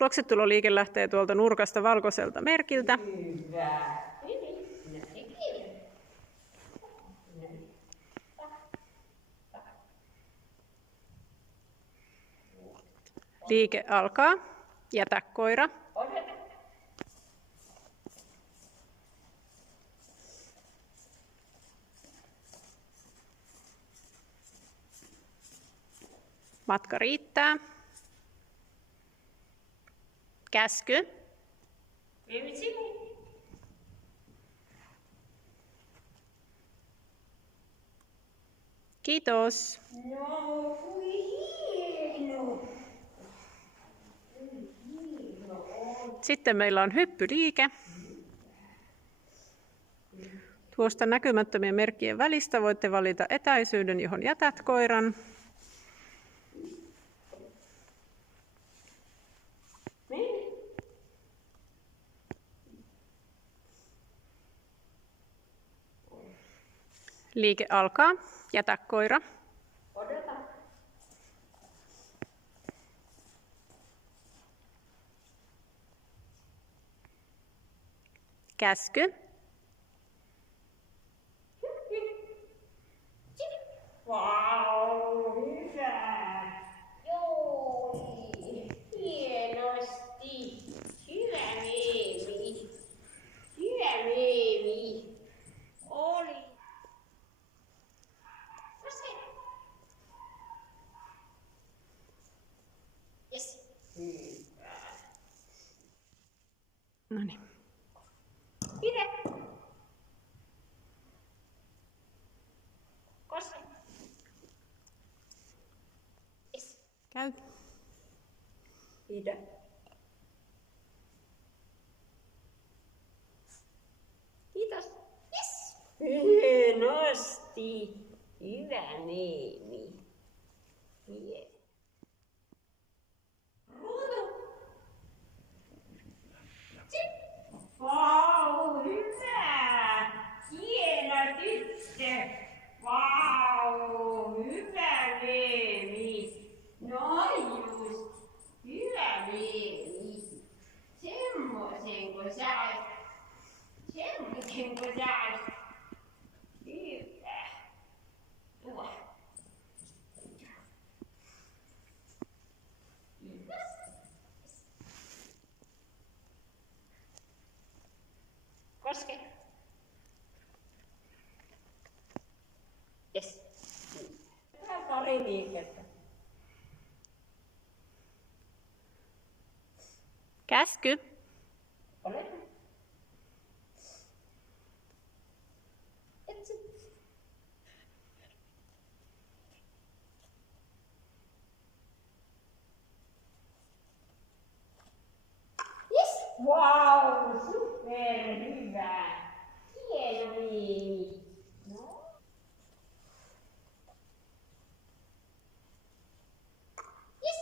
Juoksetuloliike lähtee tuolta nurkasta valkoiselta merkiltä. Hyvä. Liike alkaa. Jätä koira. Matka riittää. Käsky. Kiitos. No, kui hieno. Sitten meillä on hyppyliike. Tuosta näkymättömien merkkien välistä voitte valita etäisyyden, johon jätät koiran. Liike alkaa. Jätä koira. Odota. Käsky. Vau, hyvä. Joo, hienosti. Hyvä Meemi. Hyvä Meemi. Oli. Yes. Hyvä. Noniin. Pidä. Koske. Yes. Käy. Pidä. Kiitos. Yes. Hienosti. Hyvä Meemi. Yeah. Ruutu. Vau, hyvä! Hieno tyttö! Vau, hyvä Meemi! No just, hyvä Meemi! Semmoisen kun sä oot. Semmoisen kun sä oot. Hyvä. Tuo. Kiitos. Koske. Yes. Tää pari liikettä. Käsky. Ole. Etsi. Yes. Wow, super hyvä. Hieno Meemi. No. Yes.